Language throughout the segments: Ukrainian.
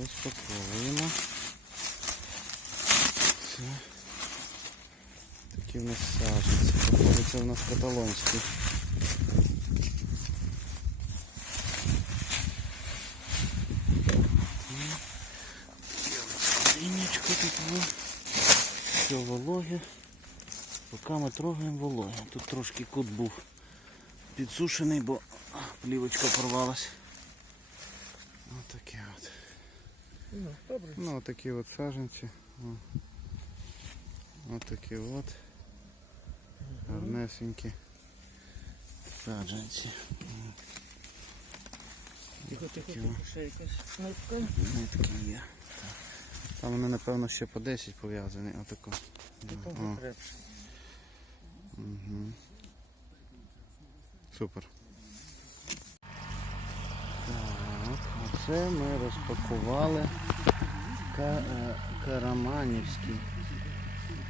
Розпаковуємо. Це такі в нас саджанці. Походу це в нас каталонські. Лінічко було. Все вологе. Поки ми трогаємо вологе. Тут трошки кут був підсушений, бо плівочка порвалась. Ось таке от. Ну, добре. Ну, такі от саженці. О. От от. Гарнесенькі саджанці. Тихо, тихо, тихо, ще якась нитка. Нитки є. Там вони, напевно, ще по 10 пов'язані. Отако. Угу. Супер. Оце ми розпакували е, Караманівський.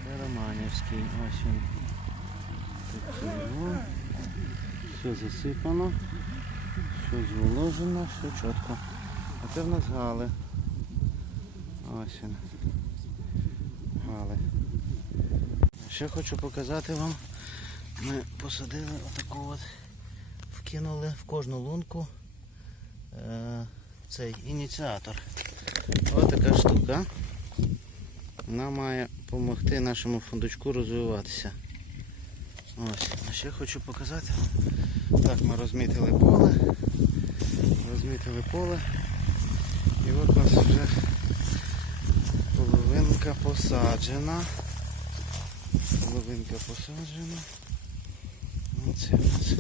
Караманівський. Ось він. Все засипано, все зволожено, все чітко. А це в нас гали. Ось він. Гали. Ще хочу показати вам. Ми посадили отаку от, вкинули в кожну лунку е, цей ініціатор. Ось така штука. Вона має допомогти нашому фундучку розвиватися. Ось. А ще хочу показати. Так, ми розмітили поле. Розмітили поле. І от у нас вже половинка посаджена. Половинка посаджена. Оце у нас